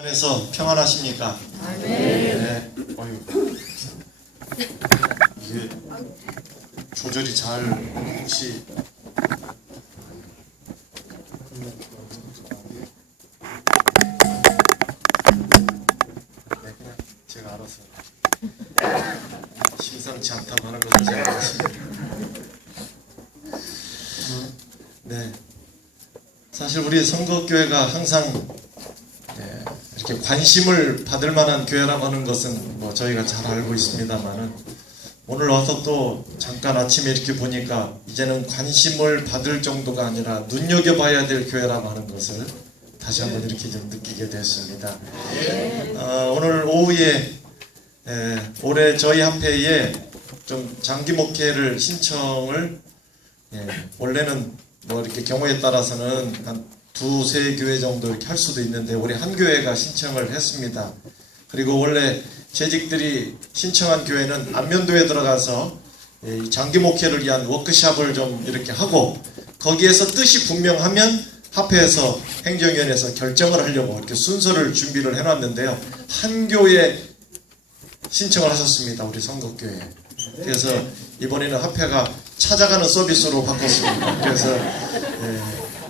안에서 평안하십니까? 네. 어휴. 이게 조절이 잘 혹시 네, 그냥 제가 알아서 심상치 않다고 하는 것을 제가 알았습니다. 네. 사실 우리 성거교회가 항상 이렇게 관심을 받을 만한 교회라고 하는 것은 뭐 저희가 잘 알고 있습니다만은 오늘 와서 또 잠깐 아침에 이렇게 보니까 이제는 관심을 받을 정도가 아니라 눈여겨봐야 될 교회라고 하는 것을 다시 한번 이렇게 좀 느끼게 됐습니다. 오늘 오후에 올해 저희 합회에 좀 장기 목회를 신청을 원래는 뭐 이렇게 경우에 따라서는 한 두세 교회 정도 이렇게 할 수도 있는데 우리 한 교회가 신청을 했습니다. 그리고 원래 재직들이 신청한 교회는 안면도에 들어가서 장기 목회를 위한 워크숍을 좀 이렇게 하고 거기에서 뜻이 분명하면 합회에서 행정위원회에서 결정을 하려고 이렇게 순서를 준비를 해놨는데요. 한 교회 신청을 하셨습니다. 우리 성거교회. 그래서 이번에는 합회가 찾아가는 서비스로 바꿨습니다. 그래서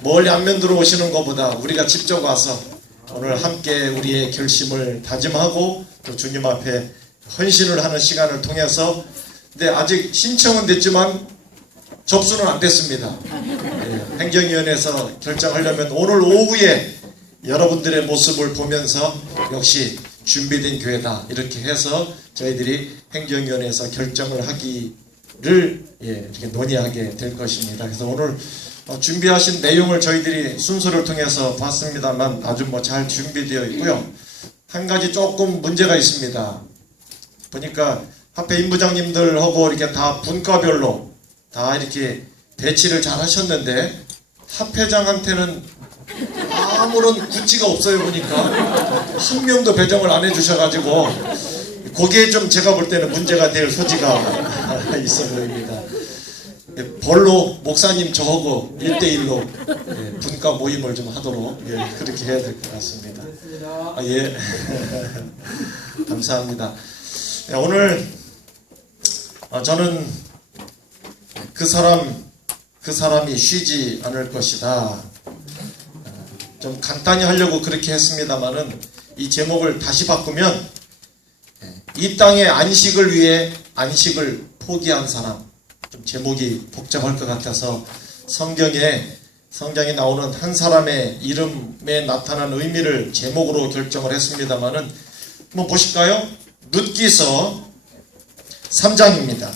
멀리 안면도로 오시는 것보다 우리가 직접 와서 오늘 함께 우리의 결심을 다짐하고 또 주님 앞에 헌신을 하는 시간을 통해서 근데 아직 신청은 됐지만 접수는 안 됐습니다. 행정위원회에서 결정하려면 오늘 오후에 여러분들의 모습을 보면서 역시 준비된 교회다 이렇게 해서 저희들이 행정위원회에서 결정을 하기를 이렇게 논의하게 될 것입니다. 그래서 오늘 준비하신 내용을 저희들이 순서를 통해서 봤습니다만 아주 뭐 잘 준비되어 있고요. 한 가지 조금 문제가 있습니다. 보니까 합회 임부장님들하고 이렇게 다 분과별로 다 이렇게 배치를 잘 하셨는데 합회장한테는 아무런 구찌가 없어요. 보니까 한 명도 배정을 안 해주셔가지고 거기에 좀 제가 볼 때는 문제가 될 소지가 있어 보입니다. 벌로 목사님 저하고 1대1로 분과 모임을 좀 하도록 그렇게 해야 될 것 같습니다. 감사합니다. 오늘 저는 그 사람이 쉬지 않을 것이다. 좀 간단히 하려고 그렇게 했습니다만은 이 제목을 다시 바꾸면 이 땅의 안식을 위해 안식을 포기한 사람. 좀 제목이 복잡할 것 같아서 성경에 나오는 한 사람의 이름에 나타난 의미를 제목으로 결정을 했습니다만은 한번 보실까요? 룻기서 3장입니다.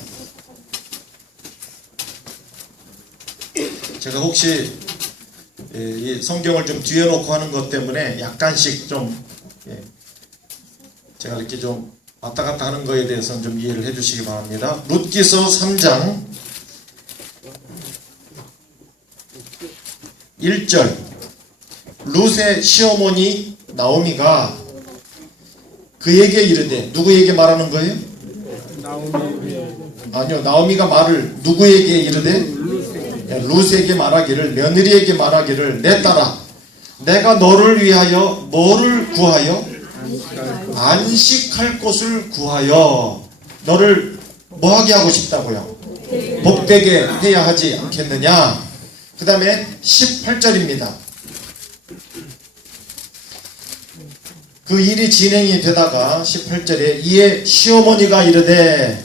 제가 혹시 이 성경을 좀 뒤에 놓고 하는 것 때문에 약간씩 좀 제가 이렇게 좀 왔다 갔다 하는 거에 대해서는 좀 이해를 해주시기 바랍니다. 룻기서 3장 1절 룻의 시어머니 나오미가 그에게 이르되 누구에게 말하는 거예요? 아니요. 나오미가 말을 누구에게 이르되? 룻에게 말하기를 며느리에게 말하기를 내 딸아 내가 너를 위하여 뭐를 구하여? 안식할 곳을 구하여 너를 뭐하게 하고 싶다고요? 복되게 해야 하지 않겠느냐? 그 다음에 18절입니다. 그 일이 진행이 되다가 18절에 이에 시어머니가 이르되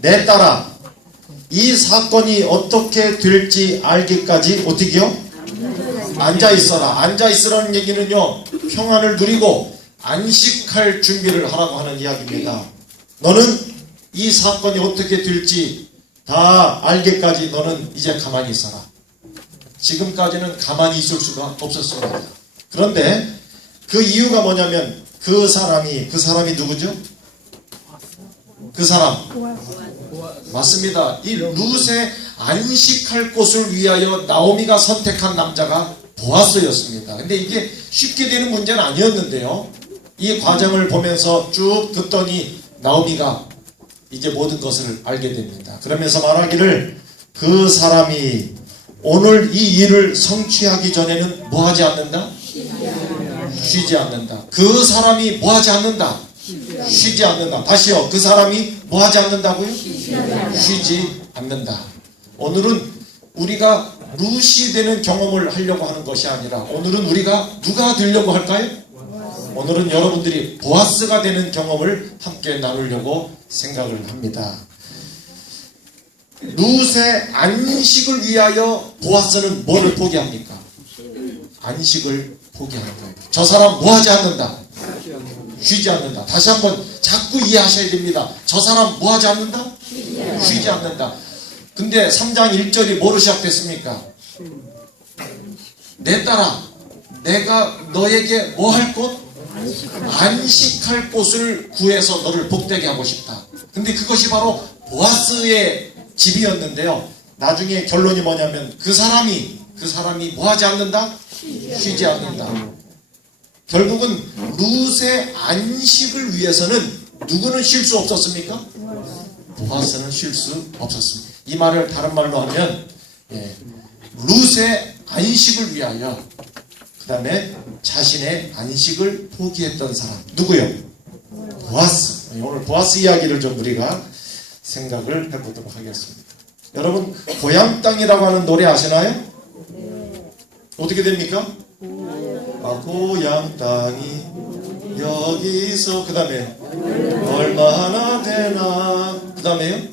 내 딸아 이 사건이 어떻게 될지 알기까지 어떻게요? 앉아있어라. 앉아있으라는 얘기는요 평안을 누리고 안식할 준비를 하라고 하는 이야기입니다. 너는 이 사건이 어떻게 될지 다 알기까지 너는 이제 가만히 있어라. 지금까지는 가만히 있을 수가 없었습니다. 그런데 그 이유가 뭐냐면 그 사람이 누구죠? 그 사람 맞습니다. 이 룻의 안식할 곳을 위하여 나오미가 선택한 남자가 보아스였습니다. 근데 이게 쉽게 되는 문제는 아니었는데요. 이 과정을 보면서 쭉 듣더니 나오미가 이제 모든 것을 알게 됩니다. 그러면서 말하기를 그 사람이 오늘 이 일을 성취하기 전에는 뭐 하지 않는다? 쉬지 않는다. 그 사람이 뭐하지 않는다? 쉬지 않는다. 다시요. 그 사람이 뭐하지 않는다고요? 쉬지 않는다. 오늘은 우리가 룻이 되는 경험을 하려고 하는 것이 아니라 오늘은 우리가 누가 되려고 할까요? 오늘은 여러분들이 보아스가 되는 경험을 함께 나누려고 생각을 합니다. 룻의 안식을 위하여 보아스는 뭐를 포기합니까? 안식을 포기하는 거예요. 저 사람 뭐하지 않는다? 쉬지 않는다. 다시 한번 자꾸 이해하셔야 됩니다. 저 사람 뭐하지 않는다? 쉬지 않는다. 근데 3장 1절이 뭐로 시작됐습니까? 내 딸아, 내가 너에게 뭐 할 곳? 안식할 곳을 구해서 너를 복되게 하고 싶다. 근데 그것이 바로 보아스의 집이었는데요. 나중에 결론이 뭐냐면 그 사람이 뭐하지 않는다? 쉬지 않는다. 결국은 룻의 안식을 위해서는 누구는 쉴 수 없었습니까? 보아스는 쉴 수 없었습니다. 이 말을 다른 말로 하면 룻의 안식을 위하여 그 다음에 자신의 안식을 포기했던 사람 누구요? 보아스. 오늘 보아스 이야기를 좀 우리가 생각을 해보도록 하겠습니다. 여러분 고향 땅이라고 하는 노래 아시나요? 어떻게 됩니까? 고향 땅이 여기서 그 다음에 얼마나 되나 그 다음에요?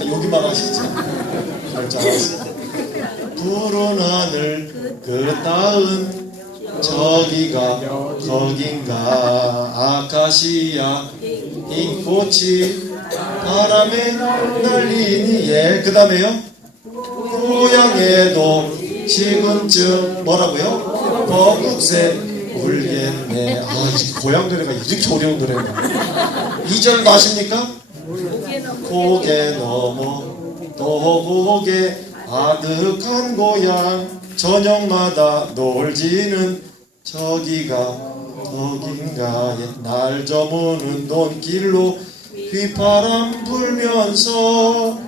여기만 하시죠. 잘 알았습니다. 푸른 하늘 그 따은 저기가 거긴가 아카시아 흰 꽃이 바람에 날리니 그 다음에요? 고향에도 지금쯤 뭐라고요? 거북새 울겠네. 고향 노래가 이렇게 어려운 노래가 2절 아십니까? 고개 넘어 또 고개 아득한 고향 저녁마다 놀지는 저기가 거긴가에 날 저무는 돈길로 휘파람 불면서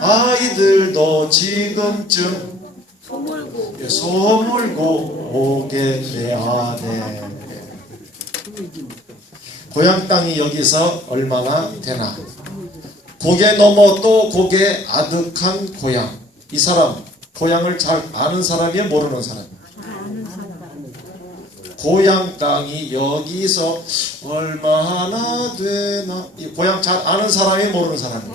아이들도 지금쯤 소물고 오겠네. 고향 땅이 여기서 얼마나 되나. 고개 넘어 또 고개 아득한 고향. 이 사람 고향을 잘 아는 사람이야 모르는 사람이야? 고향 땅이 여기서 얼마나 되나. 이 고향 잘 아는 사람이 모르는 사람이야?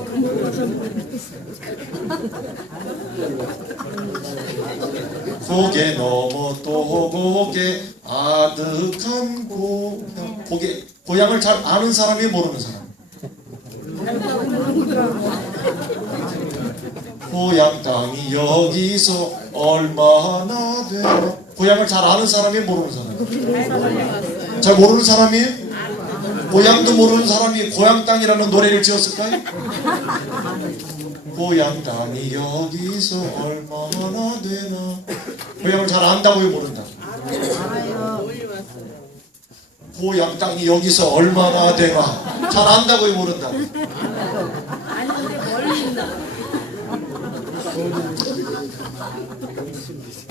고개 넘어 또 고개 아득한 고향. 고향을 잘 아는 사람이 모르는 사람? 고향 땅이 여기서 얼마나 되나. 고향을 잘 아는 사람이 모르는 사람? 잘 모르는 사람이에요? 고향도 모르는 사람이 고향 땅이라는 노래를 지었을까요? 고향 땅이 여기서 얼마나 되나. 고향을 잘 안다고요 모른다? 고향 땅이 여기서 얼마나 되나. 잘 안다고요 모른다?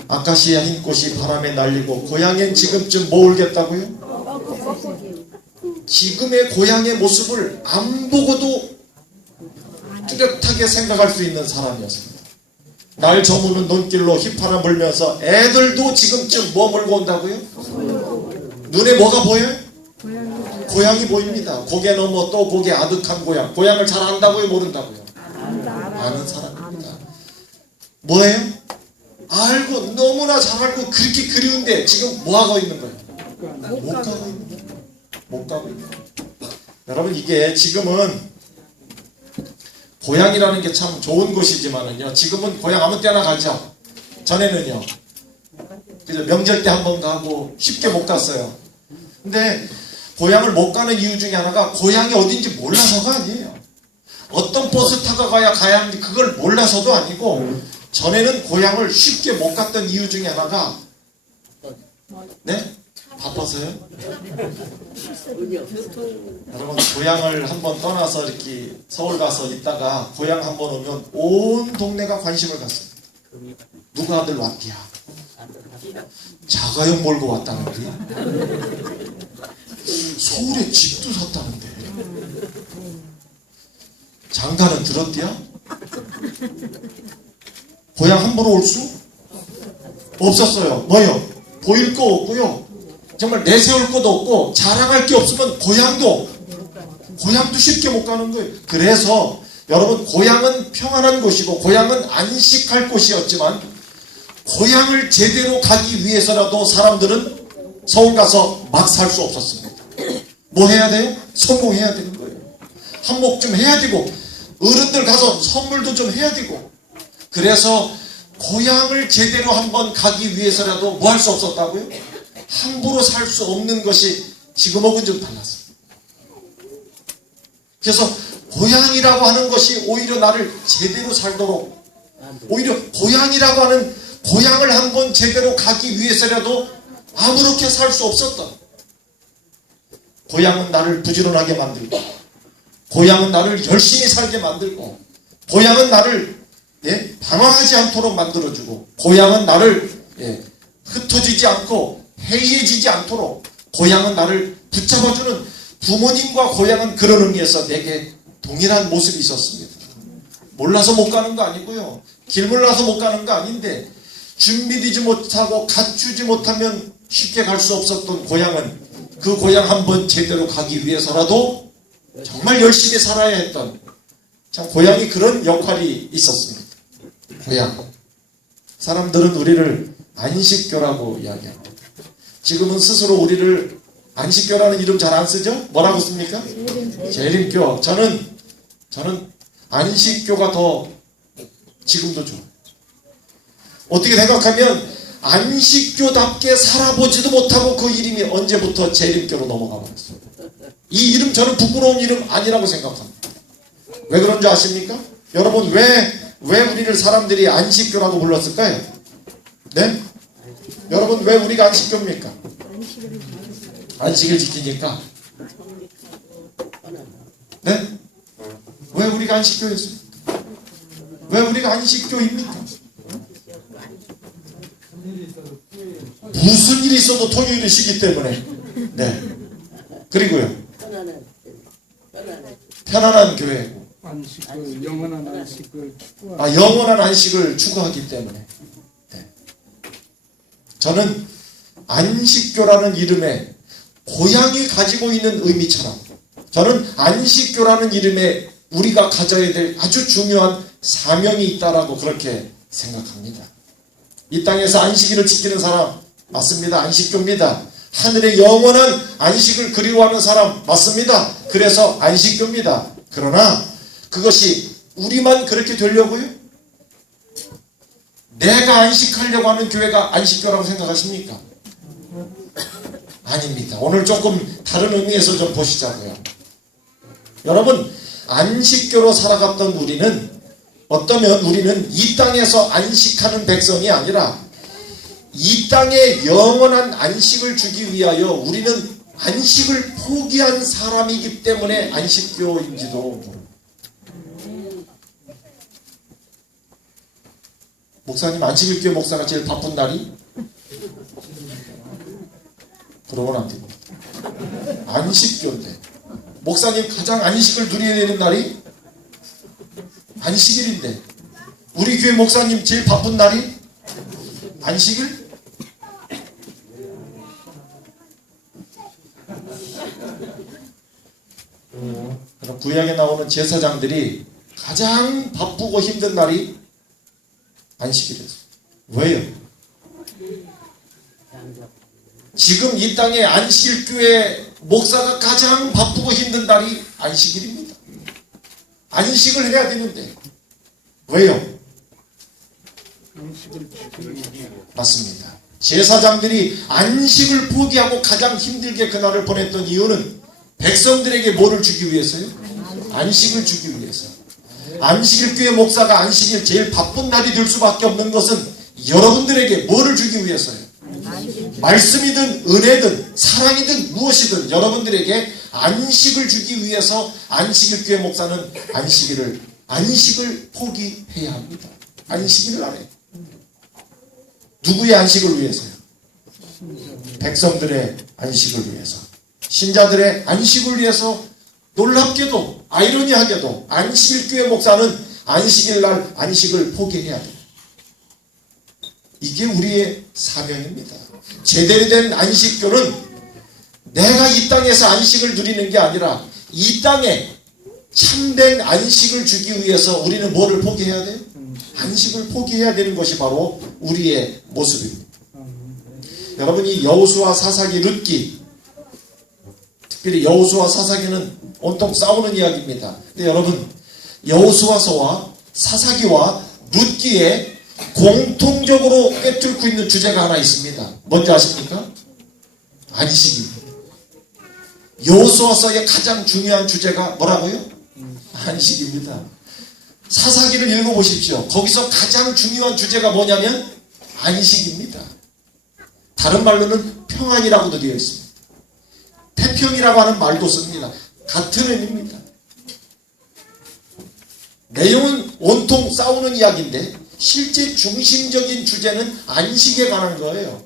아카시아 흰꽃이 바람에 날리고 고향엔 지금쯤 뭐 울겠다고요? 지금의 고향의 모습을 안 보고도 뚜렷하게 생각할 수 있는 사람이었습니다. 날 저무는 눈길로 휘파람 불면서 애들도 지금쯤 뭐 몰고 온다고요? 눈에 뭐가 보여요? 고향이 보입니다. 고개 넘어 또 고개 아득한 고향. 고향을 잘 안다고요 모른다고요? 아는 사람입니다. 뭐예요? 알고 너무나 잘 알고 그렇게 그리운데 지금 뭐 하고 있는 거예요? 못 가고 있는 거예요. 못 가고 있는 거예요. 여러분 이게 지금은 고향이라는 게 참 좋은 곳이지만은요. 지금은 고향 아무 때나 가죠. 전에는요. 그죠? 명절 때 한번 가고 쉽게 못 갔어요. 근데 고향을 못 가는 이유 중에 하나가 고향이 어딘지 몰라서가 아니에요. 어떤 버스 타고 가야 하는지 그걸 몰라서도 아니고 전에는 고향을 쉽게 못 갔던 이유 중에 하나가 네? 바빠서요? 여러분 고향을 한번 떠나서 이렇게 서울 가서 있다가 고향 한번 오면 온 동네가 관심을 갖습니다. 누가 아들 왔디야? 자가용 몰고 왔다는데, 서울에 집도 샀다는데, 장가는 들었디야? 고향 함부로 올 수 없었어요. 뭐요? 보일 거 없고요. 정말 내세울 것도 없고 자랑할 게 없으면 고향도 쉽게 못 가는 거예요. 그래서 여러분, 고향은 평안한 곳이고 고향은 안식할 곳이었지만 고향을 제대로 가기 위해서라도 사람들은 서울 가서 막 살 수 없었습니다. 뭐 해야 돼요? 성공해야 되는 거예요. 한몫 좀 해야 되고 어른들 가서 선물도 좀 해야 되고, 그래서 고향을 제대로 한번 가기 위해서라도 뭐 할 수 없었다고요? 함부로 살 수 없는 것이 지금하고는 좀 달랐어요. 그래서 고향이라고 하는 것이 오히려 나를 제대로 살도록, 오히려 고향이라고 하는 고향을 한번 제대로 가기 위해서라도 아무렇게 살 수 없었던, 고향은 나를 부지런하게 만들고, 고향은 나를 열심히 살게 만들고, 고향은 나를 방황하지 않도록 만들어주고, 고향은 나를 흩어지지 않고 해이해지지 않도록 고향은 나를 붙잡아주는, 부모님과 고향은 그런 의미에서 내게 동일한 모습이 있었습니다. 몰라서 못 가는 거 아니고요. 길 몰라서 못 가는 거 아닌데, 준비되지 못하고 갖추지 못하면 쉽게 갈 수 없었던 고향은 그 고향 한번 제대로 가기 위해서라도 정말 열심히 살아야 했던, 참 고향이 그런 역할이 있었습니다. 고향. 사람들은 우리를 안식교라고 이야기합니다. 지금은 스스로 우리를 안식교라는 이름 잘 안 쓰죠? 뭐라고 씁니까? 재림교. 저는 안식교가 더 지금도 좋아요. 어떻게 생각하면 안식교답게 살아보지도 못하고 그 이름이 언제부터 재림교로 넘어가 버렸어요. 이 이름, 저는 부끄러운 이름 아니라고 생각합니다. 왜 그런 줄 아십니까? 여러분, 왜 우리를 사람들이 안식교라고 불렀을까요? 네? 여러분, 왜 우리가 안식교입니까? 안식을 지키니까. 네? 왜 우리가 안식교였습니까? 왜 우리가 안식교입니까? 무슨 일이 있어도 토요일에 쉬기 때문에. 네. 그리고요, 편안한 교회고, 안식을, 영원한 안식을 추구하는, 영원한 안식을 추구하기 때문에. 네. 저는 안식교라는 이름에 고향이 가지고 있는 의미처럼, 저는 안식교라는 이름에 우리가 가져야 될 아주 중요한 사명이 있다라고 그렇게 생각합니다. 이 땅에서 안식일을 지키는 사람 맞습니다. 안식교입니다. 하늘의 영원한 안식을 그리워하는 사람 맞습니다. 그래서 안식교입니다. 그러나 그것이 우리만 그렇게 되려고요? 내가 안식하려고 하는 교회가 안식교라고 생각하십니까? 아닙니다. 오늘 조금 다른 의미에서 좀 보시자고요. 여러분, 안식교로 살아갔던 우리는, 어떠면 우리는 이 땅에서 안식하는 백성이 아니라 이 땅에 영원한 안식을 주기 위하여 우리는 안식을 포기한 사람이기 때문에 안식교인지도 모릅니다. 목사님, 안식일교회 목사가 제일 바쁜 날이? 그러고는 안 됩니다. 안식교인데 목사님 가장 안식을 누려야 되는 날이 안식일인데, 우리 교회 목사님 제일 바쁜 날이 안식일? 그럼 구약에 나오는 제사장들이 가장 바쁘고 힘든 날이 안식일이었어요. 왜요? 지금 이 땅에 안식일교회 목사가 가장 바쁘고 힘든 날이 안식일입니다. 안식을 해야 되는데 왜요? 안식을 지키는 맞습니다. 제사장들이 안식을 포기하고 가장 힘들게 그날을 보냈던 이유는 백성들에게 뭐를 주기 위해서요? 안식을 주기 위해서. 안식일교회 목사가 안식일 제일 바쁜 날이 될 수밖에 없는 것은 여러분들에게 뭐를 주기 위해서요? 말씀이든 은혜든 사랑이든 무엇이든 여러분들에게 안식을 주기 위해서 안식일교회 목사는 안식을 포기해야 합니다. 안식일을 안 해요. 누구의 안식을 위해서요? 백성들의 안식을 위해서, 신자들의 안식을 위해서. 놀랍게도 아이러니하게도 안식일교회 목사는 안식일 날 안식을 포기해야 돼요. 이게 우리의 사명입니다. 제대로 된 안식교는 내가 이 땅에서 안식을 누리는 게 아니라 이 땅에 참된 안식을 주기 위해서 우리는 뭐를 포기해야 돼요? 안식을 포기해야 되는 것이 바로 우리의 모습입니다. 여러분이 여호수아, 사사기, 룻기, 특별히 여호수아, 사사기는 온통 싸우는 이야기입니다. 근데 여러분, 여호수아서와 사사기와 룻기에 공통적으로 꿰뚫고 있는 주제가 하나 있습니다. 뭔지 아십니까? 안식입니다. 여호수아서의 가장 중요한 주제가 뭐라고요? 안식입니다. 사사기를 읽어보십시오. 거기서 가장 중요한 주제가 뭐냐면 안식입니다. 다른 말로는 평안이라고도 되어 있습니다. 태평이라고 하는 말도 씁니다. 같은 의미입니다. 내용은 온통 싸우는 이야기인데 실제 중심적인 주제는 안식에 관한 거예요.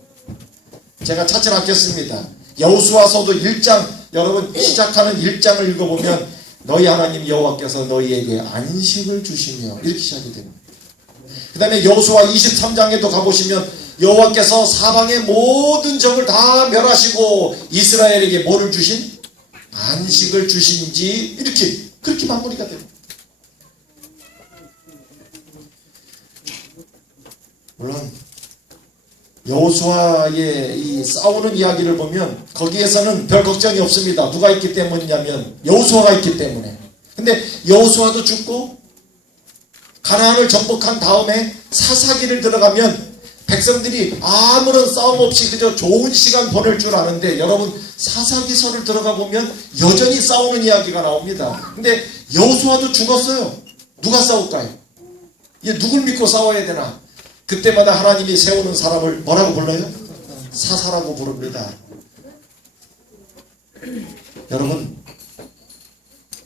제가 차츰 아꼈습니다. 여호수아서도 1장, 여러분 시작하는 1장을 읽어보면 너희 하나님 여호와께서 너희에게 안식을 주시며 이렇게 시작이 됩니다. 그 다음에 여호수아 23장에도 가보시면 여호와께서 사방의 모든 적을 다 멸하시고 이스라엘에게 뭐를 주신? 안식을 주신지 이렇게 그렇게 마무리가 됩니다. 물론 여호수아의 이 싸우는 이야기를 보면 거기에서는 별 걱정이 없습니다. 누가 있기 때문이냐면 여호수아가 있기 때문에. 근데 여호수아도 죽고 가나안을 정복한 다음에 사사기를 들어가면 백성들이 아무런 싸움 없이 그저 좋은 시간 보낼 줄 아는데 여러분 사사기서를 들어가 보면 여전히 싸우는 이야기가 나옵니다. 근데 여호수아도 죽었어요. 누가 싸울까요? 얘 누굴 믿고 싸워야 되나? 그때마다 하나님이 세우는 사람을 뭐라고 불러요? 사사라고 부릅니다. 여러분,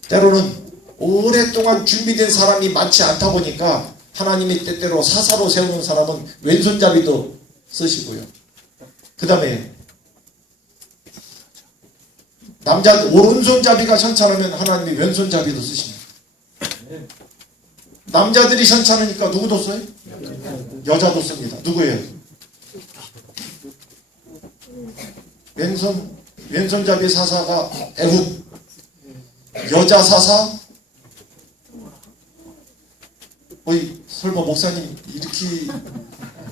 때로는 오랫동안 준비된 사람이 많지 않다 보니까 하나님이 때때로 사사로 세우는 사람은 왼손잡이도 쓰시고요. 그 다음에 남자 오른손잡이가 현찮으면 하나님이 왼손잡이도 쓰십니다. 남자들이 현찮으니까 누구도 써요? 여자도 씁니다. 누구예요? 왼손잡이 사사가 에훗, 여자 사사. 어이 설마 목사님 이렇게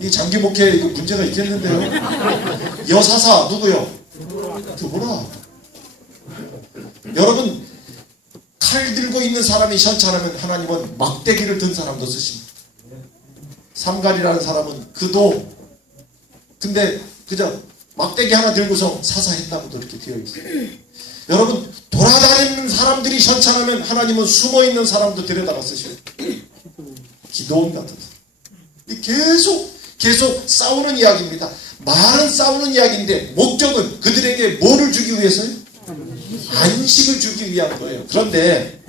이 장기 목회에 이거 문제가 있겠는데요? 여사사 누구요? 드보라. 여러분 칼 들고 있는 사람이 현찮으면 하나님은 막대기를 든 사람도 쓰십니다. 삼갈이라는 사람은 그도 근데 그저 막대기 하나 들고서 사사했다고도 이렇게 되어 있어요. 여러분 돌아다니는 사람들이 현찮으면 하나님은 숨어있는 사람도 데려다가 쓰셔요. 기도원 같은 사람. 계속 싸우는 이야기입니다. 말은 싸우는 이야기인데 목적은 그들에게 뭐를 주기 위해서요? 안식을 주기 위한 거예요. 그런데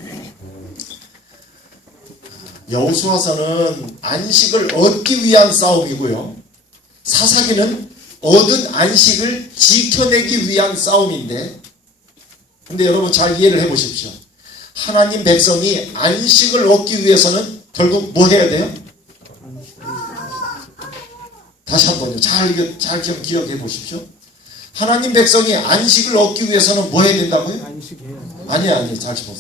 여호수아서는 안식을 얻기 위한 싸움이고요. 사사기는 얻은 안식을 지켜내기 위한 싸움인데 근데 여러분 잘 이해를 해보십시오. 하나님 백성이 안식을 얻기 위해서는 결국 뭐 해야 돼요? 다시 한번요. 잘 기억해 보십시오. 하나님 백성이 안식을 얻기 위해서는 뭐 해야 된다고요? 아니 잘 보세요.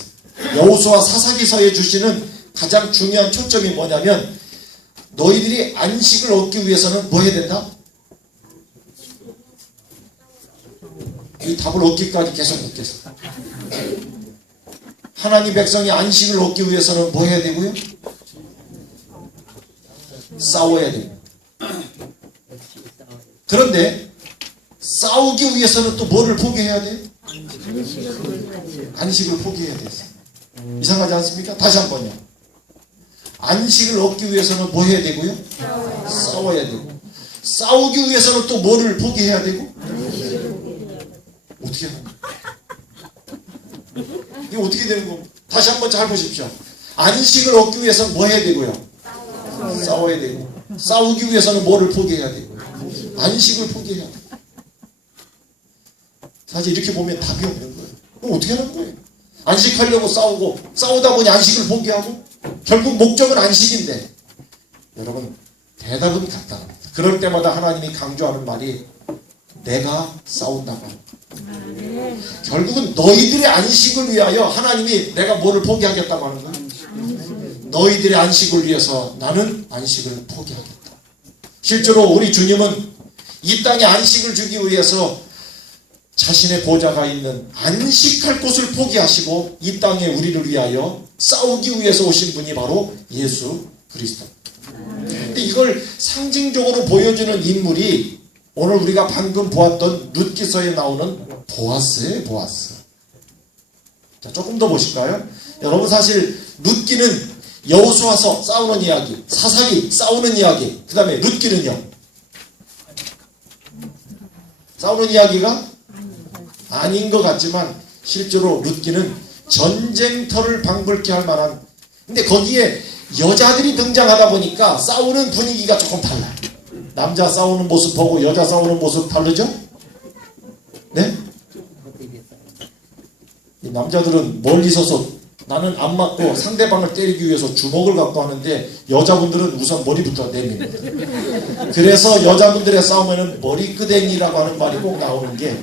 여호수아 사사기서에 주시는 가장 중요한 초점이 뭐냐면 너희들이 안식을 얻기 위해서는 뭐 해야 된다? 이 답을 얻기까지 계속 묻겠어. 하나님 백성이 안식을 얻기 위해서는 뭐 해야 되고요? 싸워야 됩니다. 그런데 싸우기 위해서는 또 뭐를 포기해야 돼요? 안식을 포기해야 돼요. 이상하지 않습니까? 다시 한번요. 안식을 얻기 위해서는 뭐 해야 되고요? 싸워야 되고. 싸우기 위해서는 또 뭐를 포기해야 되고? 어떻게 하는 거예요? 이게 어떻게 되는 겁니까? 다시 한번 잘 보십시오. 안식을 얻기 위해서는 뭐 해야 되고요? 싸워야 되고. 싸우기 위해서는 뭐를 포기해야 되고? 안식을 포기해야 돼. 사실 이렇게 보면 답이 없는 거예요. 그럼 어떻게 하는 거예요? 안식하려고 싸우고 싸우다 보니 안식을 포기하고 결국 목적은 안식인데 여러분 대답은 간단합니다. 그럴 때마다 하나님이 강조하는 말이 내가 싸운다고 합니다. 결국은 너희들의 안식을 위하여 하나님이 내가 뭐를 포기하겠다고 하는 거예요? 너희들의 안식을 위해서 나는 안식을 포기하겠다. 실제로 우리 주님은 이 땅에 안식을 주기 위해서 자신의 보좌가 있는 안식할 곳을 포기하시고 이 땅에 우리를 위하여 싸우기 위해서 오신 분이 바로 예수 그리스도. 근데 이걸 상징적으로 보여주는 인물이 오늘 우리가 방금 보았던 룻기서에 나오는 보아스예요. 보아스. 자, 조금 더 보실까요? 여러분 사실 룻기는 여호수아서 싸우는 이야기, 사사기 싸우는 이야기, 그 다음에 룻기는요 싸우는 이야기가 아닌 것 같지만 실제로 룻기는 전쟁터를 방불케 할 만한, 근데 거기에 여자들이 등장하다 보니까 싸우는 분위기가 조금 달라요. 남자 싸우는 모습 보고 여자 싸우는 모습 다르죠? 네? 이 남자들은 멀리 서서 나는 안 맞고 상대방을 때리기 위해서 주먹을 갖고 하는데 여자분들은 우선 머리부터 내밉니다. 그래서 여자분들의 싸움에는 머리끄댕이라고 하는 말이 꼭 나오는 게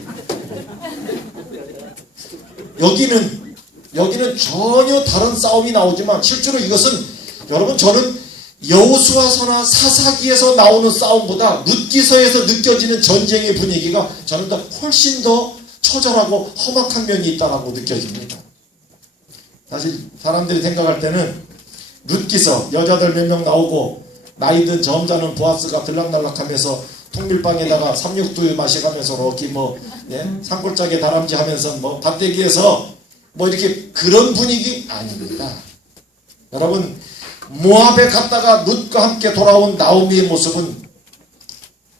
여기는 전혀 다른 싸움이 나오지만 실제로 이것은 여러분 저는 여호수아서나 사사기에서 나오는 싸움보다 룻기서에서 느껴지는 전쟁의 분위기가 저는 더 훨씬 더 처절하고 험악한 면이 있다고 느껴집니다. 사실 사람들이 생각할 때는 룻기서 여자들 몇 명 나오고 나이든 점잖은 보아스가 들락날락하면서 통밀빵에다가 삼육두유 마셔가면서 이렇게 뭐 산골짜기 다람쥐 하면서 뭐 밭대기에서 뭐 이렇게 그런 분위기 아닙니다. 여러분 모압에 갔다가 룻과 함께 돌아온 나오미의 모습은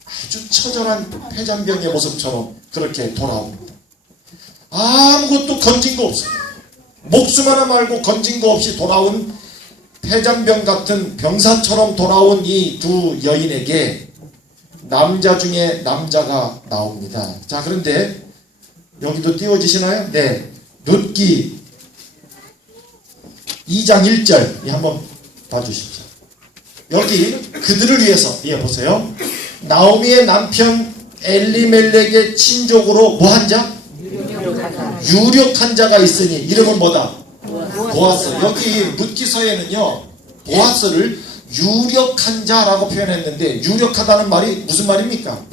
아주 처절한 패잔병의 모습처럼 그렇게 돌아옵니다. 아무것도 건진 거 없어요. 목숨 하나 말고 건진 거 없이 돌아온 패잔병 같은 병사처럼 돌아온 이 두 여인에게 남자 중에 남자가 나옵니다. 자, 그런데 여기도 띄워지시나요? 네. 룻기 2장 1절 한번 봐주십시오. 여기 그들을 위해서 보세요. 나오미의 남편 엘리멜렉의 친족으로 뭐한 자? 유력한 자가 있으니 이름은 뭐다? 보아스. 여기 룻기서에는요 보아스를 유력한 자라고 표현했는데 유력하다는 말이 무슨 말입니까?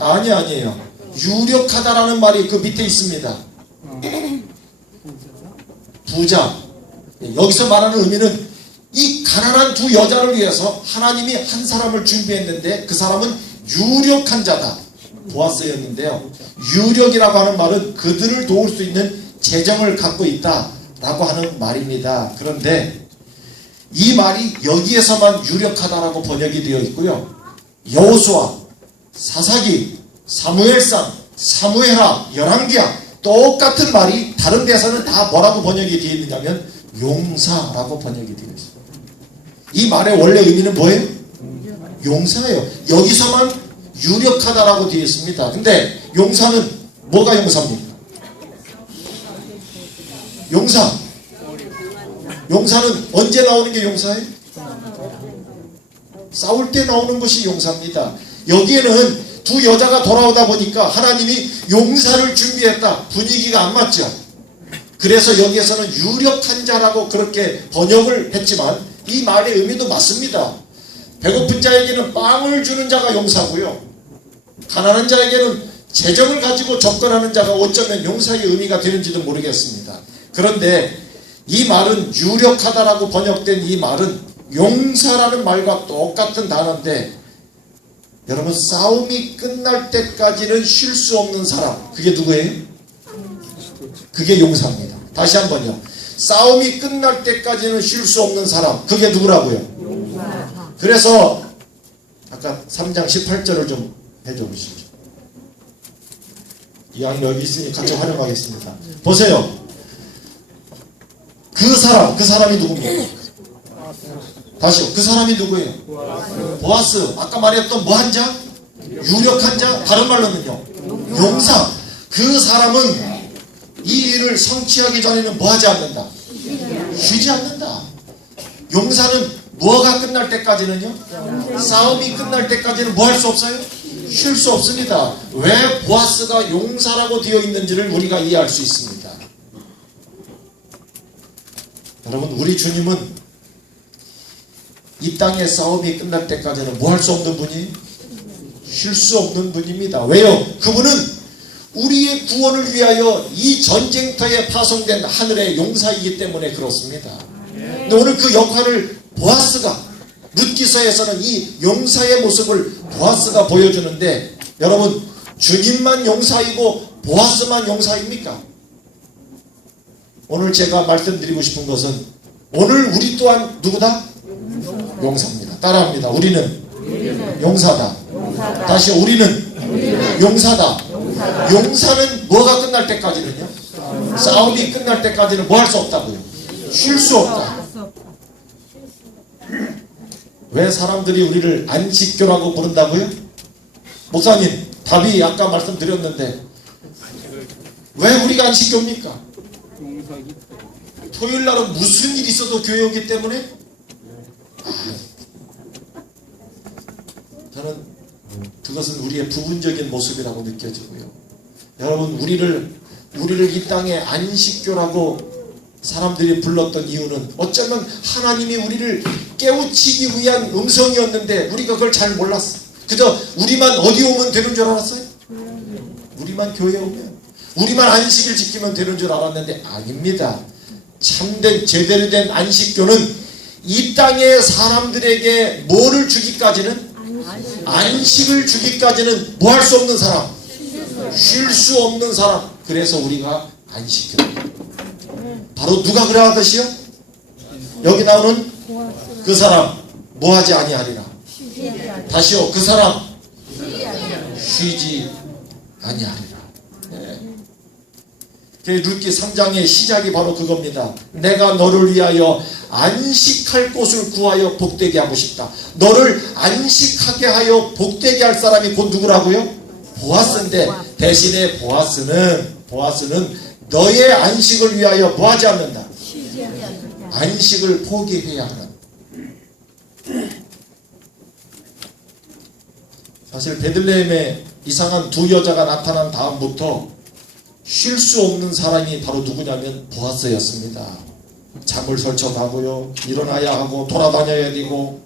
아니에요. 유력하다라는 말이 그 밑에 있습니다. 부자. 여기서 말하는 의미는 이 가난한 두 여자를 위해서 하나님이 한 사람을 준비했는데 그 사람은 유력한 자다. 보아스였는데요. 유력이라고 하는 말은 그들을 도울 수 있는 재정을 갖고 있다라고 하는 말입니다. 그런데 이 말이 여기에서만 유력하다라고 번역이 되어 있고요. 여호수아, 사사기, 사무엘상, 사무엘하, 열왕기하 똑같은 말이 다른 데서는 다 뭐라고 번역이 되어 있느냐면 용사라고 번역이 되어 있습니다. 이 말의 원래 의미는 뭐예요? 용사예요. 여기서만 유력하다라고 되어 있습니다. 근데 용사는 뭐가 용사입니까? 용사는 언제 나오는 게 용사예요? 싸울 때 나오는 것이 용사입니다. 여기에는 두 여자가 돌아오다 보니까 하나님이 용사를 준비했다. 분위기가 안 맞죠? 그래서 여기에서는 유력한 자라고 그렇게 번역을 했지만 이 말의 의미도 맞습니다. 배고픈 자에게는 빵을 주는 자가 용사고요. 가난한 자에게는 재정을 가지고 접근하는 자가 어쩌면 용사의 의미가 되는지도 모르겠습니다. 그런데 이 말은 유력하다라고 번역된 이 말은 용사라는 말과 똑같은 단어인데 여러분 싸움이 끝날 때까지는 쉴 수 없는 사람 그게 누구예요? 그게 용사입니다. 다시 한번요. 싸움이 끝날 때까지는 쉴 수 없는 사람 그게 누구라고요? 그래서 아까 3장 18절을 좀 해줘 보시죠. 이왕 여기 있으니 같이 활용하겠습니다. 보세요. 그 사람이 누굽니까? 다시요. 그 사람이 누구예요? 보아스. 아까 말했던 뭐 한 자? 유력한 자. 다른 말로는요. 용사. 그 사람은 이 일을 성취하기 전에는 뭐 하지 않는다? 쉬지 않는다. 용사는 뭐가 끝날 때까지는요? 싸움이 끝날 때까지는 뭐 할 수 없어요? 쉴 수 없습니다. 왜 보아스가 용사라고 되어 있는지를 우리가 이해할 수 있습니다. 여러분, 우리 주님은 이 땅의 싸움이 끝날 때까지는 뭐 할 수 없는 분이? 쉴 수 없는 분입니다. 왜요? 그분은 우리의 구원을 위하여 이 전쟁터에 파송된 하늘의 용사이기 때문에 그렇습니다. 근데 오늘 그 역할을 보아스가, 룻기서에서는 이 용사의 모습을 보아스가 보여주는데, 여러분, 주님만 용사이고 보아스만 용사입니까? 오늘 제가 말씀드리고 싶은 것은, 오늘 우리 또한 누구다? 용사입니다. 따라합니다. 우리는 용사다. 다시 우리는 용사다. 용사는 뭐가 끝날 때까지는요? 싸움이 끝날 때까지는 뭐 할 수 없다고요? 쉴 수 없다. 왜 사람들이 우리를 안식교라고 부른다고요? 목사님, 답이 아까 말씀드렸는데 왜 우리가 안식교입니까? 용사기 토요일 날은 무슨 일이 있어도 교회 오기 때문에? 저는 그것은 우리의 부분적인 모습이라고 느껴지고요. 여러분, 우리를 이 땅에 안식교라고 사람들이 불렀던 이유는 어쩌면 하나님이 우리를 깨우치기 위한 음성이었는데 우리가 그걸 잘 몰랐어. 그저 우리만 어디 오면 되는 줄 알았어요? 우리만 교회 오면, 우리만 안식을 지키면 되는 줄 알았는데 아닙니다. 참된 제대로 된 안식교는 이 땅의 사람들에게 뭐를 주기까지는? 안식을 주기까지는 뭐 할 수 없는 사람? 쉴 수 없는 사람. 그래서 우리가 안식교입니다. 바로 누가 그러하듯이요? 여기 나오는 그 사람 뭐 하지 아니하리라. 다시요. 그 사람 쉬지 아니하리라. 룻기 3장의 시작이 바로 그겁니다. 내가 너를 위하여 안식할 곳을 구하여 복되게 하고 싶다. 너를 안식하게 하여 복되게 할 사람이 곧 누구라고요? 보아스인데, 대신에 보아스는 너의 안식을 위하여 뭐 하지 않는다? 안식을 포기해야 하는. 사실 베들레헴에 이상한 두 여자가 나타난 다음부터 쉴 수 없는 사람이 바로 누구냐면 보아스였습니다. 잠을 설쳐가고요, 일어나야 하고 돌아다녀야 되고.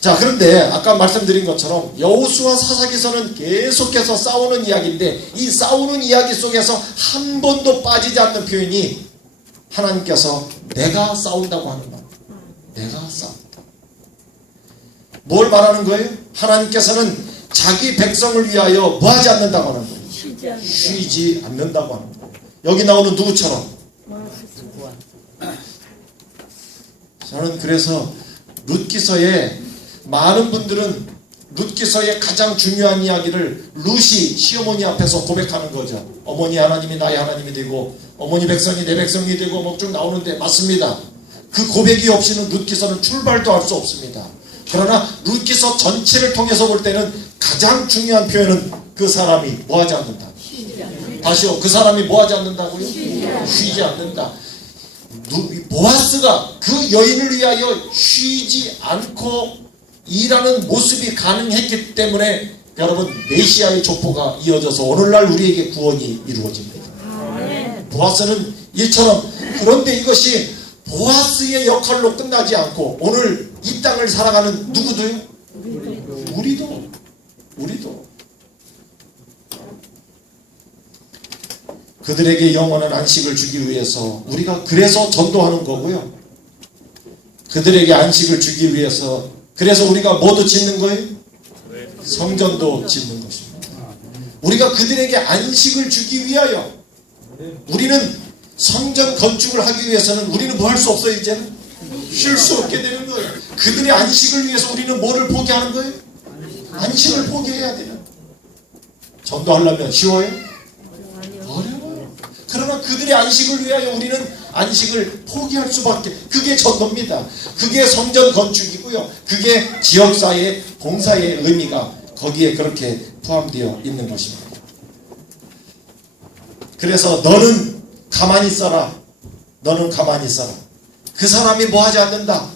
자, 그런데 아까 말씀드린 것처럼 여호수아 사사기서는 계속해서 싸우는 이야기인데, 이 싸우는 이야기 속에서 한 번도 빠지지 않는 표현이 하나님께서 내가 싸운다고 하는 말. 내가 싸운다. 뭘 말하는 거예요? 하나님께서는 자기 백성을 위하여 뭐 하지 않는다고 하는 거예요? 쉬지 않는다고 하는 거예요. 여기 나오는 누구처럼? 저는 그래서 룻기서에 많은 분들은 룻기서의 가장 중요한 이야기를 룻이 시어머니 앞에서 고백하는 거죠. 어머니 하나님이 나의 하나님이 되고 어머니 백성이 내 백성이 되고 뭐 쭉 나오는데, 맞습니다. 그 고백이 없이는 룻기서는 출발도 할 수 없습니다. 그러나 룻기서 전체를 통해서 볼 때는 가장 중요한 표현은 그 사람이 뭐 하지 않는다. 다시요. 그 사람이 뭐 하지 않는다고요? 쉬지 않는다. 보아스가 그 여인을 위하여 쉬지 않고 일하는 모습이 가능했기 때문에 여러분, 메시아의 족보가 이어져서 오늘날 우리에게 구원이 이루어집니다. 보아스는 이처럼. 그런데 이것이 보아스의 역할로 끝나지 않고 오늘 이 땅을 살아가는 누구도요? 우리도 그들에게 영원한 안식을 주기 위해서 우리가 그래서 전도하는 거고요. 그들에게 안식을 주기 위해서, 그래서 우리가 뭐도 짓는 거예요? 성전도 짓는 것입니다. 우리가 그들에게 안식을 주기 위하여, 우리는 성전 건축을 하기 위해서는 우리는 뭐 할 수 없어요. 이제는 쉴 수 없게 되는 거예요. 그들의 안식을 위해서 우리는 뭐를 포기하는 거예요? 안식을 포기해야 돼요. 전도하려면 쉬워요? 어려워요. 그러나 그들의 안식을 위하여 우리는 안식을 포기할 수밖에. 그게 전도입니다. 그게 성전 건축이고요. 그게 지역사회 봉사의 의미가 거기에 그렇게 포함되어 있는 것입니다. 그래서 너는 가만히 있어라. 너는 가만히 있어라. 그 사람이 뭐 하지 않는다?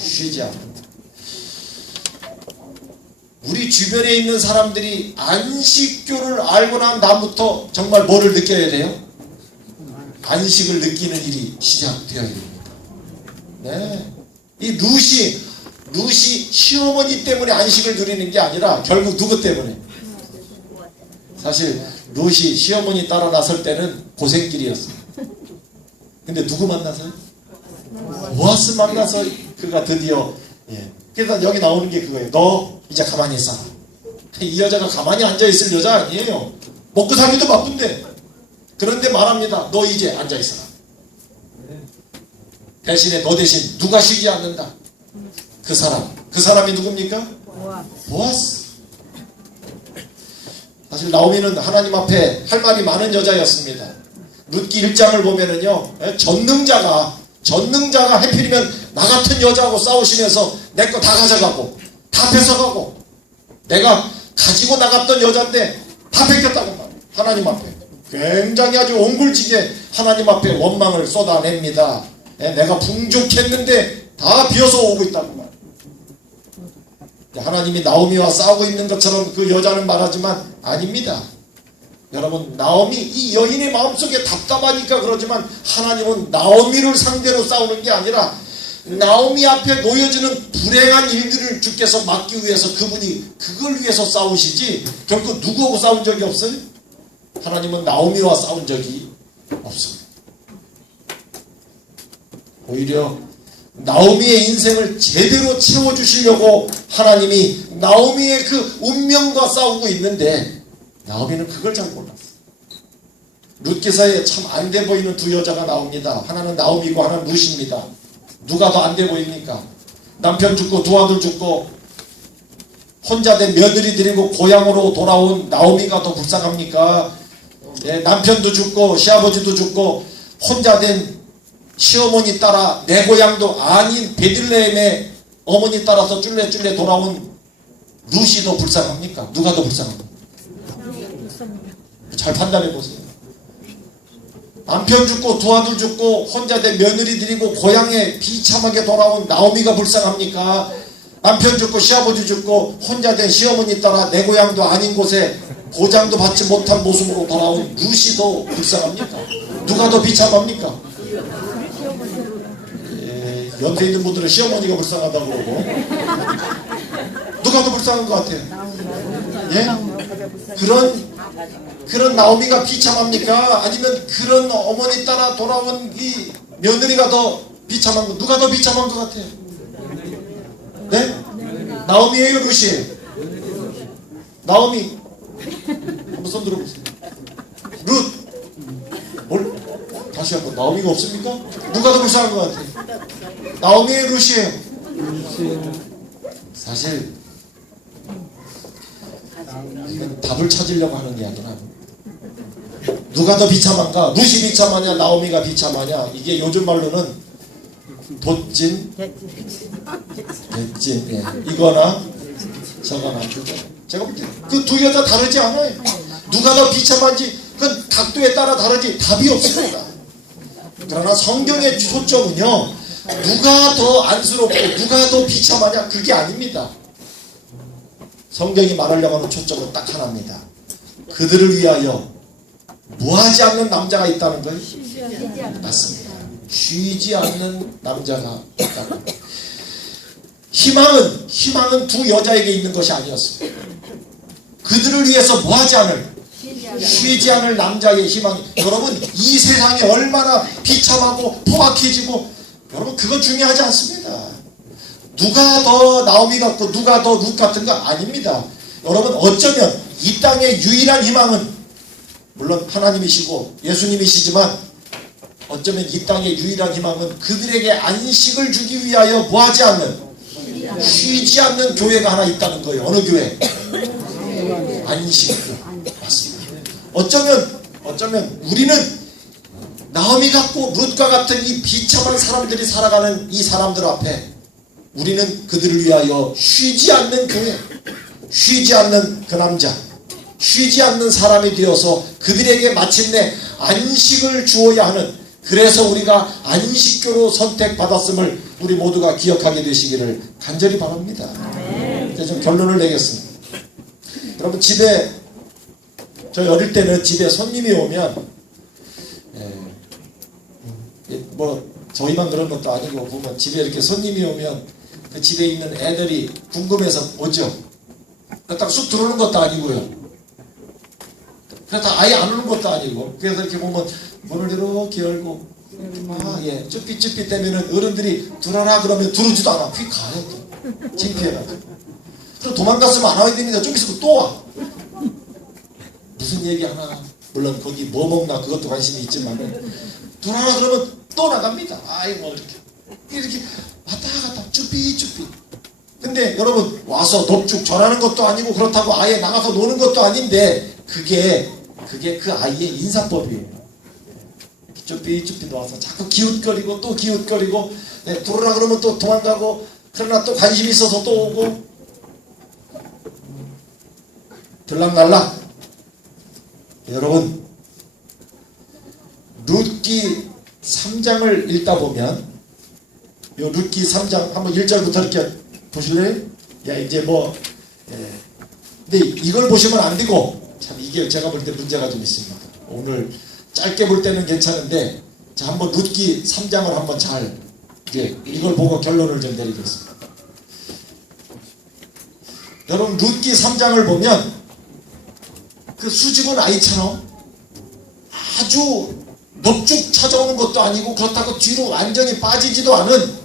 쉬지 않는다. 우리 주변에 있는 사람들이 안식교를 알고 난 다음부터 정말 뭐를 느껴야 돼요? 안식을 느끼는 일이 시작되어야 됩니다. 네. 이 루시 시어머니 때문에 안식을 누리는 게 아니라 결국 누구 때문에? 사실 루시 시어머니 따라 나설 때는 고생길이었어요. 근데 누구 만나서요? 보아스 만나서 그가 드디어 그래서 여기 나오는 게 그거예요. 너 이제 가만히 있어. 이 여자가 가만히 앉아있을 여자 아니에요. 먹고 살기도 바쁜데. 그런데 말합니다. 너 이제 앉아있어라. 대신에 너 대신 누가 쉬지 않는다? 그 사람. 그 사람이 누굽니까? 보아스. 사실 나오미는 하나님 앞에 할 말이 많은 여자였습니다. 룻기 1장을 보면은요, 전능자가 해필이면 나 같은 여자하고 싸우시면서 내 거 다 가져가고 다 뺏어가고 내가 가지고 나갔던 여잔데 다 뺏겼다고 말이에요. 하나님 앞에 굉장히 아주 옹골지게 하나님 앞에 원망을 쏟아냅니다. 내가 풍족했는데 다 비어서 오고 있다고 말이에요. 하나님이 나오미와 싸우고 있는 것처럼 그 여자는 말하지만 아닙니다. 여러분, 나오미 이 여인의 마음속에 답답하니까 그러지만 하나님은 나오미를 상대로 싸우는 게 아니라 나오미 앞에 놓여지는 불행한 일들을 주께서 막기 위해서 그분이 그걸 위해서 싸우시지 결국 누구하고 싸운 적이 없어요? 하나님은 나오미와 싸운 적이 없습니다. 오히려 나오미의 인생을 제대로 채워주시려고 하나님이 나오미의 그 운명과 싸우고 있는데 나오미는 그걸 잘 몰랐어요. 룻기사에 참 안 돼 보이는 두 여자가 나옵니다. 하나는 나오미고 하나는 룻입니다. 누가 더 안 돼 보입니까? 남편 죽고 두 아들 죽고 혼자 된 며느리 데리고 고향으로 돌아온 나오미가 더 불쌍합니까? 남편도 죽고 시아버지도 죽고 혼자 된 시어머니 따라 내 고향도 아닌 베들레헴의 어머니 따라서 쫄래쫄래 돌아온 룻이 더 불쌍합니까? 누가 더 불쌍합니까? 잘 판단해 보세요. 남편 죽고 두 아들 죽고 혼자 된 며느리 데리고 고향에 비참하게 돌아온 나오미가 불쌍합니까? 남편 죽고 시아버지 죽고 혼자 된 시어머니 따라 내 고향도 아닌 곳에 보장도 받지 못한 모습으로 돌아온 룻이 더 불쌍합니까? 누가 더 비참합니까? 연세 있는 분들은 시어머니가 불쌍하다고 그러고 누가 더 불쌍한 것 같아요? 그런 나오미가 비참합니까? 아니면 그런 어머니 따라 돌아온 이 며느리가 더 비참한 거, 누가 더 비참한 것 같아요? 네? 나오미예요, 룻이에요? 나오미. 한번 손 들어보세요. 룻. 다시 한번. 나오미가 없습니까? 누가 더 불쌍한 것 같아요? 나오미예요, 룻이에요? 사실 답을 찾으려고 하는 이야기는 아닙니다. 누가 더 비참한가? 룻이 비참하냐? 나오미가 비참하냐? 이게 요즘 말로는 돛진, 대진, 이거나 저거나 그거. 제가 볼 때 그 두 여자 다르지 않아요. 누가 더 비참한지 그건 각도에 따라 다르지 답이 없습니다. 그러나 성경의 초점은요, 누가 더 안쓰럽고 누가 더 비참하냐 그게 아닙니다. 성경이 말하려고 하는 초점은 딱 하나입니다. 그들을 위하여 뭐하지 않는 남자가 있다는 거예요? 맞습니다. 쉬지 않는 남자가 있다는 거예요. 희망은 두 여자에게 있는 것이 아니었습니다. 그들을 위해서 뭐하지 않을, 쉬지 않을 남자의 희망이. 여러분, 이 세상이 얼마나 비참하고 포악해지고, 여러분 그거 중요하지 않습니다. 누가 더 나오미 같고 누가 더 룻 같은가? 아닙니다. 여러분, 어쩌면 이 땅의 유일한 희망은 물론 하나님이시고 예수님이시지만 어쩌면 이 땅의 유일한 희망은 그들에게 안식을 주기 위하여 뭐하지 않는, 쉬지 않는 교회가 하나 있다는 거예요. 어느 교회? 안식교. 맞습니다. 어쩌면 우리는 나오미 같고 룻과 같은 이 비참한 사람들이 살아가는 이 사람들 앞에 우리는 그들을 위하여 쉬지 않는 교회, 쉬지 않는 그 남자, 쉬지 않는 사람이 되어서 그들에게 마침내 안식을 주어야 하는, 그래서 우리가 안식교로 선택받았음을 우리 모두가 기억하게 되시기를 간절히 바랍니다. 이제 좀 결론을 내겠습니다. 여러분, 집에, 저희 어릴 때는 집에 손님이 오면 뭐 저희만 그런 것도 아니고 보면 집에 이렇게 손님이 오면 그 집에 있는 애들이 궁금해서 오죠. 딱 쑥 들어오는 것도 아니고요. 그렇다 아예 안 오는 것도 아니고, 그래서 이렇게 보면 문을 이렇게 열고 쭈삐쭈삐 되면은 어른들이 들어라 그러면 들어오지도 않아. 휙 가요. 또 창피해가지고. 그럼 도망갔으면 안 와야 됩니다. 좀 있으면 또 와. 무슨 얘기 하나, 물론 거기 뭐 먹나 그것도 관심이 있지만 들어라 그러면 또 나갑니다. 아이고 이렇게 왔다 갔다 쭈삐쭈삐. 근데 여러분, 와서 넙죽 전하는 것도 아니고 그렇다고 아예 나가서 노는 것도 아닌데 그게 그 아이의 인사법이에요. 쭈삐쭈삐 나와서 자꾸 기웃거리고 또 기웃거리고, 들어라 그러면 또 도망가고, 그러나 또 관심이 있어서 또 오고, 들락날락. 여러분, 룻기 3장을 읽다 보면, 요 룻기 3장 한번 1절부터 이렇게 보실래요? 이제 근데 이걸 보시면 안 되고, 참 이게 제가 볼 때 문제가 좀 있습니다. 오늘 짧게 볼 때는 괜찮은데, 자, 한번 룻기 3장을 한번 잘 이걸 보고 결론을 좀 내리겠습니다. 여러분, 룻기 3장을 보면 그 수줍은 아이처럼 아주 넙죽 찾아오는 것도 아니고 그렇다고 뒤로 완전히 빠지지도 않은